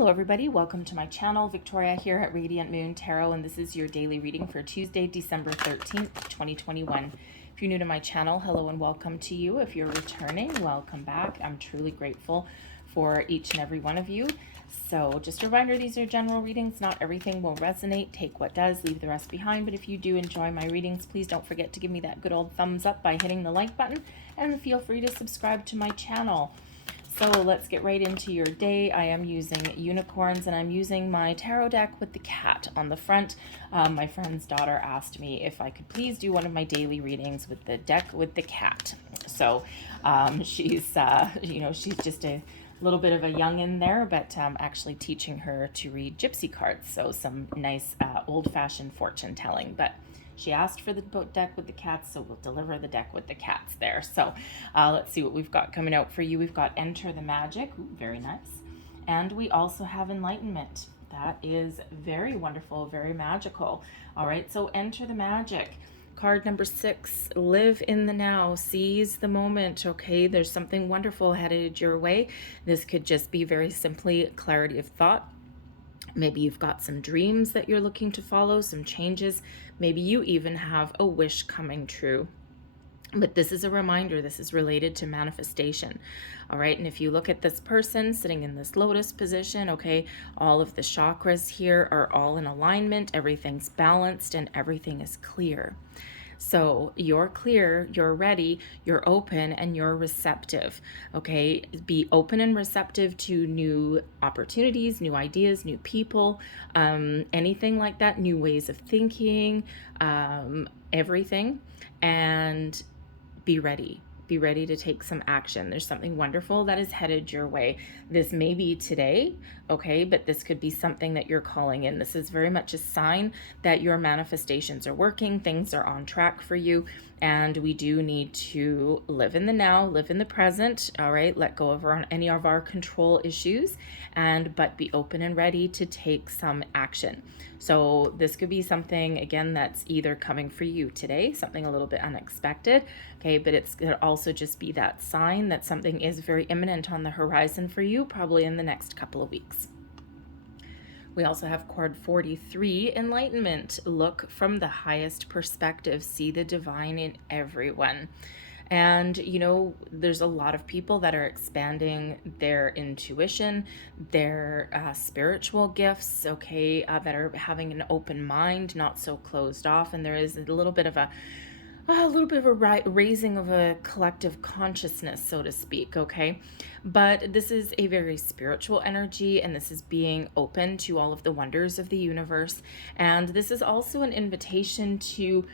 Hello everybody, welcome to my channel. Victoria here at Radiant Moon Tarot, and this is your daily reading for Tuesday, December 13th, 2021. If you're new to my channel, hello and welcome to you. If you're returning, welcome back. I'm truly grateful for each and every one of you. So just a reminder, these are general readings. Not everything will resonate. Take what does, leave the rest behind. But if you do enjoy my readings, please don't forget to give me that good old thumbs up by hitting the like button, and feel free to subscribe to my channel. So let's get right into your day. I am using unicorns, and I'm using my tarot deck with the cat on the front. My friend's daughter asked me if I could please do one of my daily readings with the deck with the cat. So she's, she's just a little bit of a youngin' there, but actually teaching her to read gypsy cards. So some nice old-fashioned fortune telling, but she asked for the deck with the cats, so we'll deliver the deck with the cats there. So let's see what we've got coming out for you. We've got Enter the Magic. Ooh, very nice. And we also have Enlightenment. That is very wonderful, very magical. All right, so Enter the Magic. Card number 6, live in the now, seize the moment, okay? There's something wonderful headed your way. This could just be very simply clarity of thought. Maybe you've got some dreams that you're looking to follow, some changes. Maybe you even have a wish coming true. But this is a reminder, this is related to manifestation. All right, and if you look at this person sitting in this lotus position, okay, all of the chakras here are all in alignment, everything's balanced, and everything is clear. So you're clear, you're ready, you're open, and you're receptive, okay? Be open and receptive to new opportunities, new ideas, new people, anything like that, new ways of thinking, everything, and be ready. Be ready to take some action. There's something wonderful that is headed your way. This may be today, okay, but this could be something that you're calling in. This is very much a sign that your manifestations are working, things are on track for you, and we do need to live in the now, live in the present, all right? Let go of any of our control issues, but be open and ready to take some action. So this could be something, again, that's either coming for you today, something a little bit unexpected, okay, but it's going to also just be that sign that something is very imminent on the horizon for you, probably in the next couple of weeks. We also have card 43, Enlightenment. Look from the highest perspective, see the divine in everyone. And, you know, there's a lot of people that are expanding their intuition, their spiritual gifts, okay, that are having an open mind, not so closed off. And there is a little bit of a raising of a collective consciousness, so to speak, okay? But this is a very spiritual energy, and this is being open to all of the wonders of the universe. And this is also an invitation to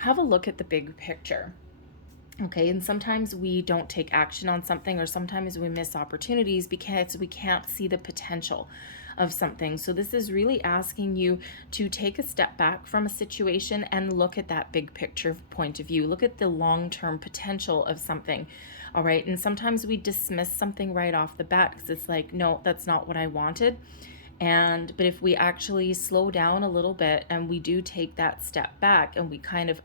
have a look at the big picture. Okay, and sometimes we don't take action on something, or sometimes we miss opportunities because we can't see the potential of something. So this is really asking you to take a step back from a situation and look at that big picture point of view. Look at the long-term potential of something. All right, and sometimes we dismiss something right off the bat because it's like, no, that's not what I wanted. But if we actually slow down a little bit and we do take that step back and we kind of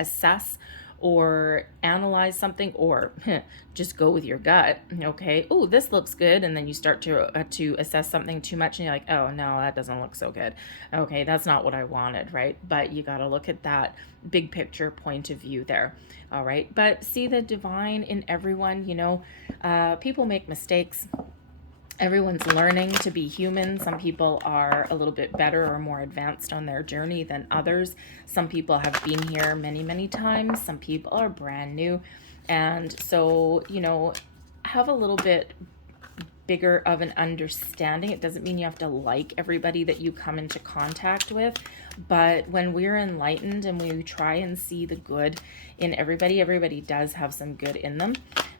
assess or analyze something, or just go with your gut, okay? Oh, this looks good, and then you start to assess something too much, and you're like, oh no, that doesn't look so good. Okay, that's not what I wanted, right? But you got to look at that big picture point of view there, all right? But see the divine in everyone. You know, people make mistakes. Everyone's learning to be human. Some people are a little bit better or more advanced on their journey than others. Some people have been here many, many times. Some people are brand new. And so, you know, have a little bit bigger of an understanding. It doesn't mean you have to like everybody that you come into contact with, but when we're enlightened and we try and see the good in everybody does have some good in them,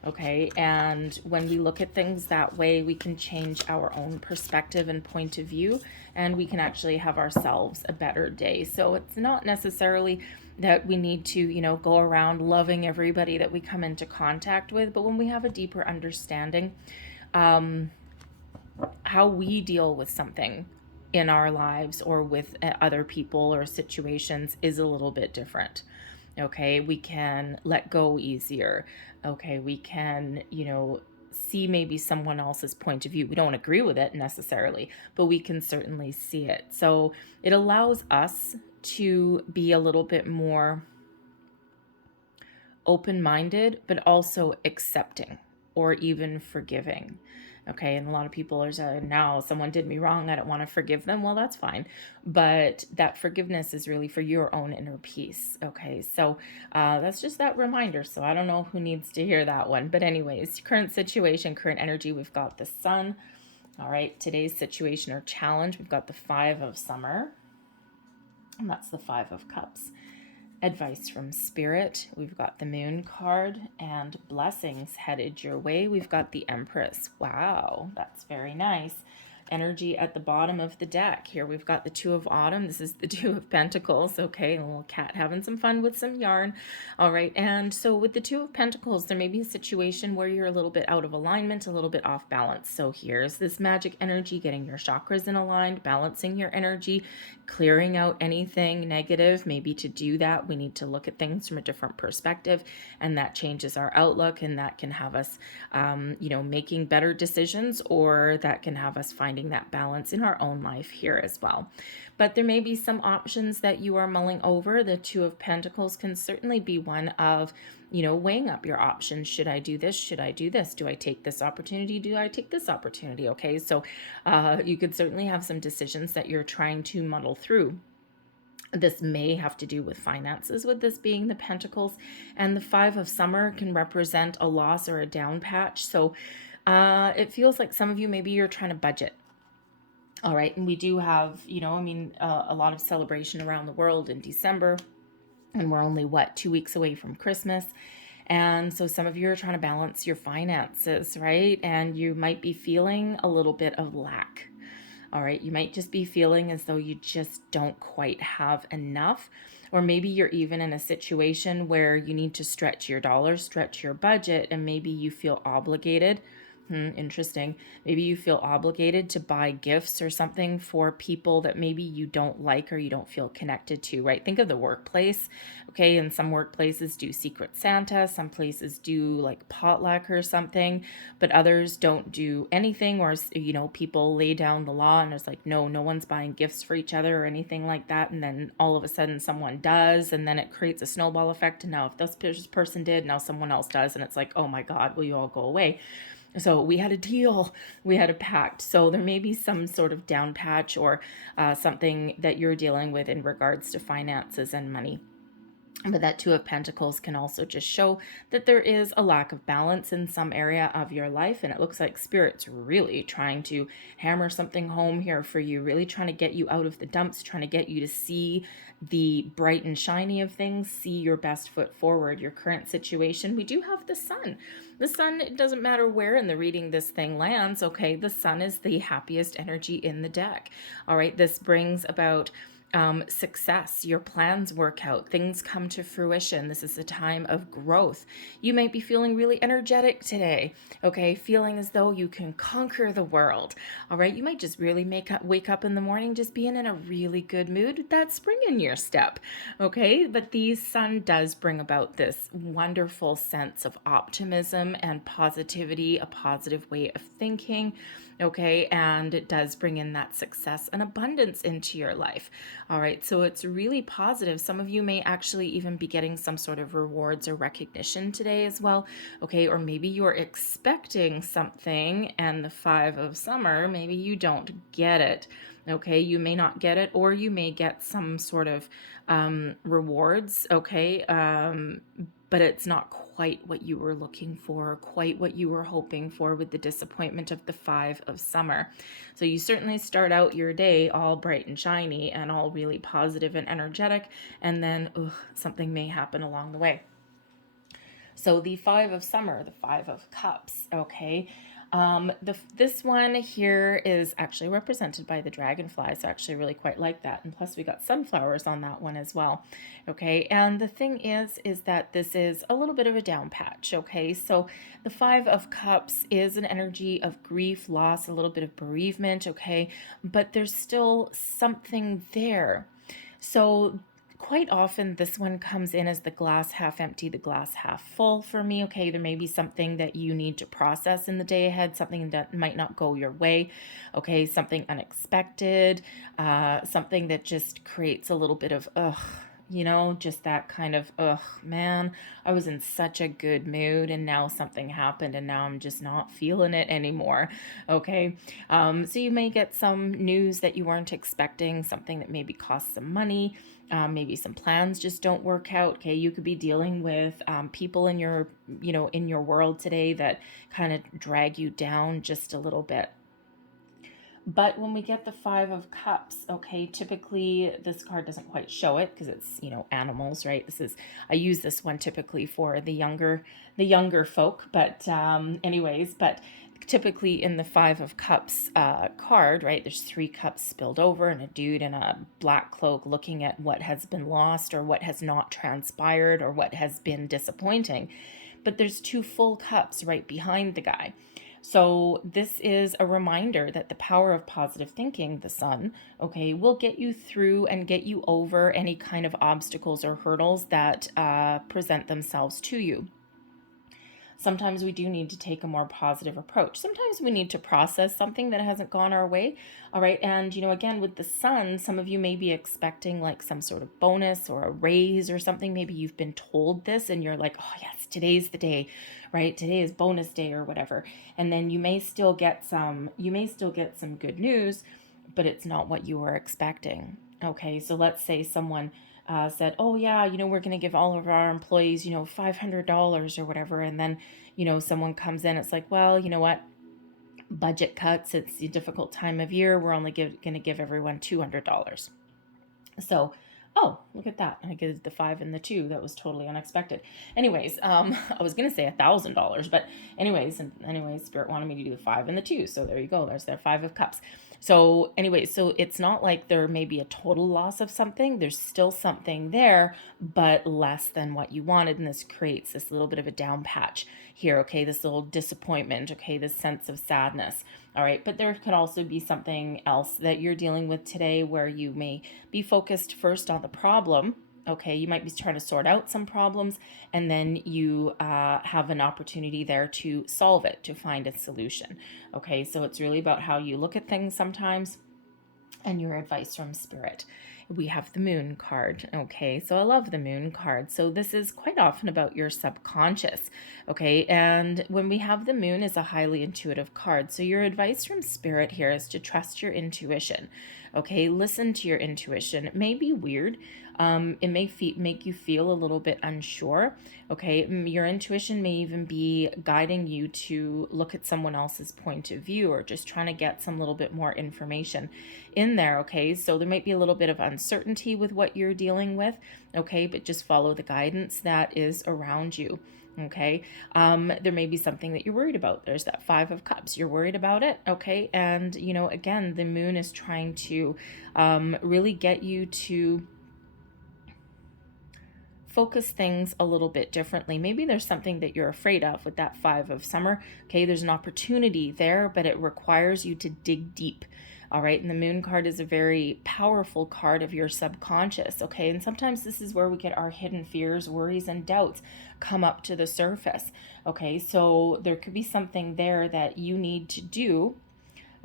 okay? And when we look at things that way, we can change our own perspective and point of view, and we can actually have ourselves a better day. So it's not necessarily that we need to, you know, go around loving everybody that we come into contact with, but when we have a deeper understanding, how we deal with something in our lives or with other people or situations is a little bit different. Okay, we can let go easier. Okay, we can, you know, see maybe someone else's point of view. We don't agree with it necessarily, but we can certainly see it. So it allows us to be a little bit more open-minded, but also accepting or even forgiving. Okay, and a lot of people are saying, now someone did me wrong, I don't want to forgive them. Well, that's fine. But that forgiveness is really for your own inner peace. Okay, so that's just that reminder. So I don't know who needs to hear that one. But anyways, current situation, current energy, we've got the sun. All right, today's situation or challenge, we've got the 5 of summer. And that's the 5 of cups. Advice from Spirit, we've got the Moon card, and blessings headed your way. We've got the Empress. Wow, that's very nice. Energy at the bottom of the deck. Here we've got the 2 of Autumn. This is the 2 of Pentacles. Okay, a little cat having some fun with some yarn. All right, and so with the 2 of Pentacles, there may be a situation where you're a little bit out of alignment, a little bit off balance. So here's this magic energy, getting your chakras in aligned, balancing your energy, clearing out anything negative. Maybe to do that, we need to look at things from a different perspective, and that changes our outlook, and that can have us, making better decisions, or that can have us finding that balance in our own life here as well. But there may be some options that you are mulling over. The 2 of Pentacles can certainly be one of, weighing up your options. Should I do this? Should I do this? Do I take this opportunity? Do I take this opportunity? Okay, so you could certainly have some decisions that you're trying to muddle through. This may have to do with finances, with this being the Pentacles. And the 5 of summer can represent a loss or a down patch. So it feels like some of you, maybe you're trying to budget. All right, and we do have, a lot of celebration around the world in December, and we're only, 2 weeks away from Christmas. And so some of you are trying to balance your finances, right? And you might be feeling a little bit of lack. All right, you might just be feeling as though you just don't quite have enough. Or maybe you're even in a situation where you need to stretch your dollars, stretch your budget, and maybe you feel obligated. Interesting. Maybe you feel obligated to buy gifts or something for people that maybe you don't like or you don't feel connected to, right? Think of the workplace. Okay, and some workplaces do Secret Santa, some places do like potluck or something, but others don't do anything, or people lay down the law and it's like, no one's buying gifts for each other or anything like that, and then all of a sudden someone does, and then it creates a snowball effect, and now if this person did, now someone else does, and it's like, oh my God, will you all go away? So we had a deal, we had a pact. So there may be some sort of down patch or something that you're dealing with in regards to finances and money. But that 2 of Pentacles can also just show that there is a lack of balance in some area of your life. And it looks like Spirit's really trying to hammer something home here for you, really trying to get you out of the dumps, trying to get you to see the bright and shiny of things, see your best foot forward, your current situation. We do have the sun. The sun, it doesn't matter where in the reading this thing lands, okay? The sun is the happiest energy in the deck. All right, this brings about success, your plans work out, things come to fruition. This is a time of growth. You might be feeling really energetic today, okay? Feeling as though you can conquer the world, all right? You might just really wake up in the morning just being in a really good mood. That's spring in your step, okay? But the sun does bring about this wonderful sense of optimism and positivity, a positive way of thinking, okay? And it does bring in that success and abundance into your life. All right, so it's really positive. Some of you may actually even be getting some sort of rewards or recognition today as well, okay? Or maybe you're expecting something, and the 5 of summer, maybe you don't get it, okay? You may not get it, or you may get some sort of rewards, okay? But it's not quite what you were looking for, quite what you were hoping for, with the disappointment of the 5 of summer. So you certainly start out your day all bright and shiny and all really positive and energetic, and then something may happen along the way. So the 5 of summer, the 5 of cups, okay? This one here is actually represented by the dragonfly, so I actually really quite like that. And plus we got sunflowers on that one as well, okay? And the thing is that this is a little bit of a down patch, okay? So the 5 of cups is an energy of grief, loss, a little bit of bereavement, okay? But there's still something there. So quite often this one comes in as the glass half empty, the glass half full for me. Okay, there may be something that you need to process in the day ahead, something that might not go your way. Okay, something unexpected, something that just creates a little bit of just that kind of, man, I was in such a good mood and now something happened and now I'm just not feeling it anymore. Okay. So you may get some news that you weren't expecting, something that maybe costs some money. Maybe some plans just don't work out. Okay. You could be dealing with people in your, in your world today that kind of drag you down just a little bit. But when we get the Five of Cups, okay, typically this card doesn't quite show it because it's, animals, right? I use this one typically for the younger folk, but but typically in the Five of Cups card, right, there's 3 cups spilled over and a dude in a black cloak looking at what has been lost or what has not transpired or what has been disappointing. But there's 2 full cups right behind the guy. So this is a reminder that the power of positive thinking, the sun, okay, will get you through and get you over any kind of obstacles or hurdles that present themselves to you. Sometimes we do need to take a more positive approach. Sometimes we need to process something that hasn't gone our way. All right. And, again, with the sun, some of you may be expecting like some sort of bonus or a raise or something. Maybe you've been told this and you're like, oh, yes, today's the day, right? Today is bonus day or whatever. And then you may still get some good news, but it's not what you were expecting. Okay. So let's say someone said, oh yeah, we're going to give all of our employees, $500 or whatever. And then, someone comes in, it's like, well, you know what? Budget cuts. It's a difficult time of year. We're only going to give everyone $200. So, oh, look at that. I get the 5 and the 2. That was totally unexpected. Anyways, I was going to say $1,000, but anyways, Spirit wanted me to do the 5 and the 2. So there you go. There's their 5 of Cups. So anyways, so it's not like there may be a total loss of something. There's still something there, but less than what you wanted. And this creates this little bit of a down patch here. Okay. This little disappointment. Okay. This sense of sadness. All right. But there could also be something else that you're dealing with today where you may be focused first on the problem. Okay, you might be trying to sort out some problems, and then you have an opportunity there to solve it, to find a solution. Okay, so it's really about how you look at things sometimes and your advice from Spirit. We have the Moon card. Okay, so I love the Moon card. So this is quite often about your subconscious. Okay, and when we have the Moon is a highly intuitive card. So your advice from Spirit here is to trust your intuition. Okay, listen to your intuition. It may be weird. It may make you feel a little bit unsure. Okay, your intuition may even be guiding you to look at someone else's point of view or just trying to get some little bit more information in there. Okay, so there might be a little bit of uncertainty with what you're dealing with. Okay, but just follow the guidance that is around you. Okay, there may be something that you're worried about. There's that 5 of Cups. You're worried about it. Okay, and again, the Moon is trying to really get you to focus things a little bit differently. Maybe there's something that you're afraid of with that 5 of Summer. Okay, there's an opportunity there, but it requires you to dig deep. All right, and the Moon card is a very powerful card of your subconscious. Okay, and sometimes this is where we get our hidden fears, worries, and doubts come up to the surface. Okay, so there could be something there that you need to do.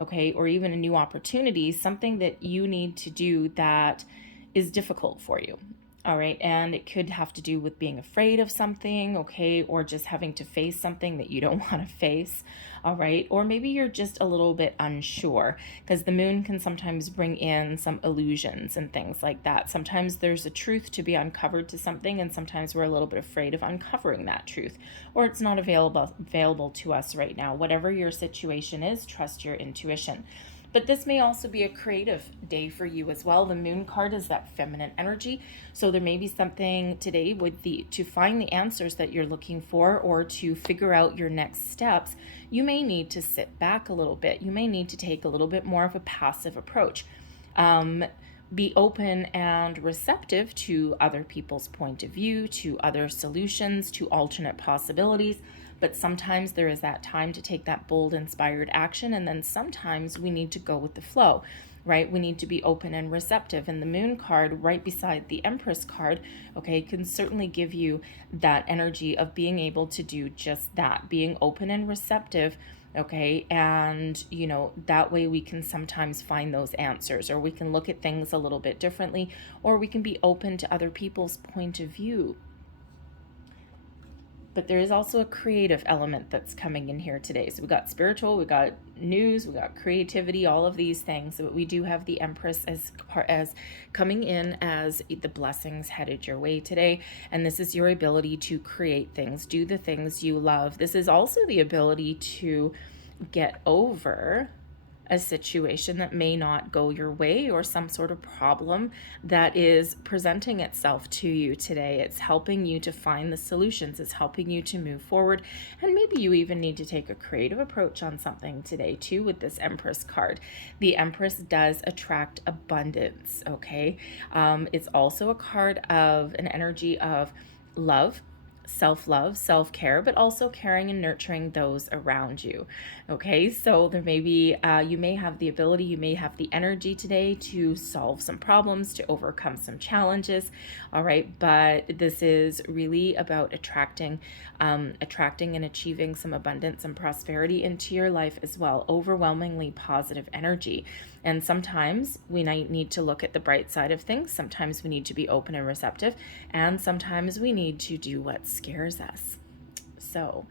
Okay, or even a new opportunity, something that you need to do that is difficult for you. All right, and it could have to do with being afraid of something, okay, or just having to face something that you don't want to face, all right, or maybe you're just a little bit unsure because the Moon can sometimes bring in some illusions and things like that. Sometimes there's a truth to be uncovered to something, and sometimes we're a little bit afraid of uncovering that truth, or it's not available to us right now. Whatever your situation is, trust your intuition. But this may also be a creative day for you as well. The Moon card is that feminine energy. So there may be something today to find the answers that you're looking for or to figure out your next steps. You may need to sit back a little bit. You may need to take a little bit more of a passive approach. Be open and receptive to other people's point of view, to other solutions, to alternate possibilities. but sometimes there is that time to take that bold, inspired action, and then sometimes we need to go with the flow, right? We need to be open and receptive. And the Moon card right beside the Empress card, okay, can certainly give you that energy of being able to do just that, being open and receptive, okay? And, you know, that way we can sometimes find those answers, or we can look at things a little bit differently, or we can be open to other people's point of view. But there is also a creative element that's coming in here today. So we got spiritual, we got news, we got creativity, all of these things. But we do have the Empress as coming in as the blessings headed your way today. And this is your ability to create things, do the things you love. This is also the ability to get over a situation that may not go your way, or some sort of problem that is presenting itself to you today. It's helping you to find the solutions. It's helping you to move forward. And maybe you even need to take a creative approach on something today too with this Empress card. The Empress does attract abundance, okay? It's also a card of an energy of love, self-love, self-care, but also caring and nurturing those around you. Okay, so there may be, you may have the ability, you may have the energy today to solve some problems, to overcome some challenges. All right, but this is really about attracting and achieving some abundance and prosperity into your life as well. Overwhelmingly positive energy. And sometimes we need to look at the bright side of things. Sometimes we need to be open and receptive, and sometimes we need to do what scares us. So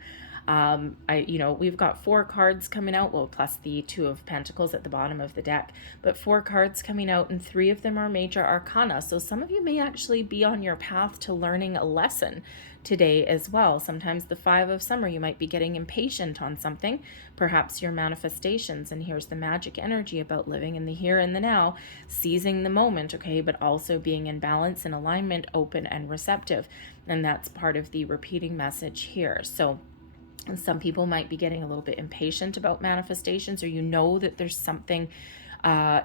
we've got 4 cards coming out, well, plus the 2 of Pentacles at the bottom of the deck, but 4 cards coming out, and 3 of them are major arcana. So some of you may actually be on your path to learning a lesson today as well. Sometimes the 5 of Summer, you might be getting impatient on something, perhaps your manifestations. And here's the magic energy about living in the here and the now, seizing the moment, okay, but also being in balance and alignment, open and receptive. And that's part of the repeating message here. So some people might be getting a little bit impatient about manifestations, or you know that there's something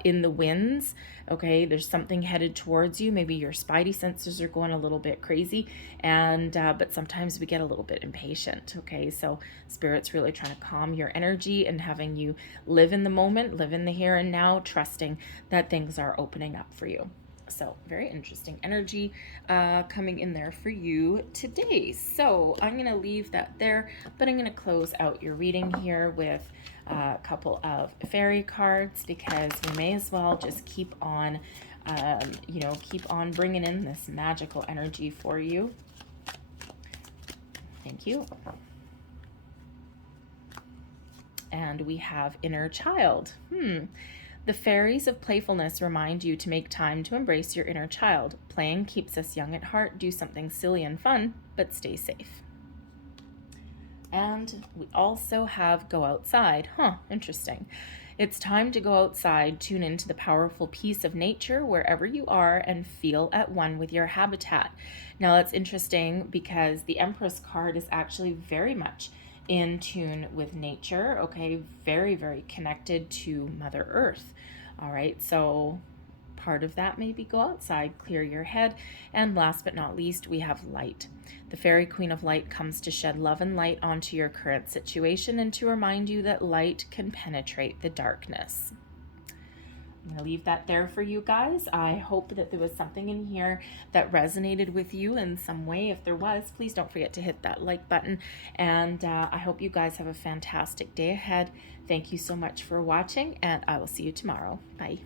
in the winds, okay, there's something headed towards you. Maybe your spidey senses are going a little bit crazy, and but sometimes we get a little bit impatient, okay? So Spirit's really trying to calm your energy and having you live in the moment, live in the here and now, trusting that things are opening up for you. So very interesting energy coming in there for you today. So I'm going to leave that there, but I'm going to close out your reading here with a couple of fairy cards, because we may as well just keep on, keep on bringing in this magical energy for you. Thank you. And we have Inner Child. The fairies of playfulness remind you to make time to embrace your inner child. Playing keeps us young at heart. Do something silly and fun, but stay safe. And we also have Go Outside. Interesting. It's time to go outside, tune into the powerful peace of nature wherever you are, and feel at one with your habitat. Now that's interesting because the Empress card is actually very much in tune with nature, okay? Very, very connected to Mother Earth. All right, so part of that maybe go outside, clear your head. And last but not least, we have light. The fairy queen of light comes to shed love and light onto your current situation and to remind you that light can penetrate the darkness. I'm going to leave that there for you guys. I hope that there was something in here that resonated with you in some way. If there was, please don't forget to hit that like button. And I hope you guys have a fantastic day ahead. Thank you so much for watching, and I will see you tomorrow. Bye.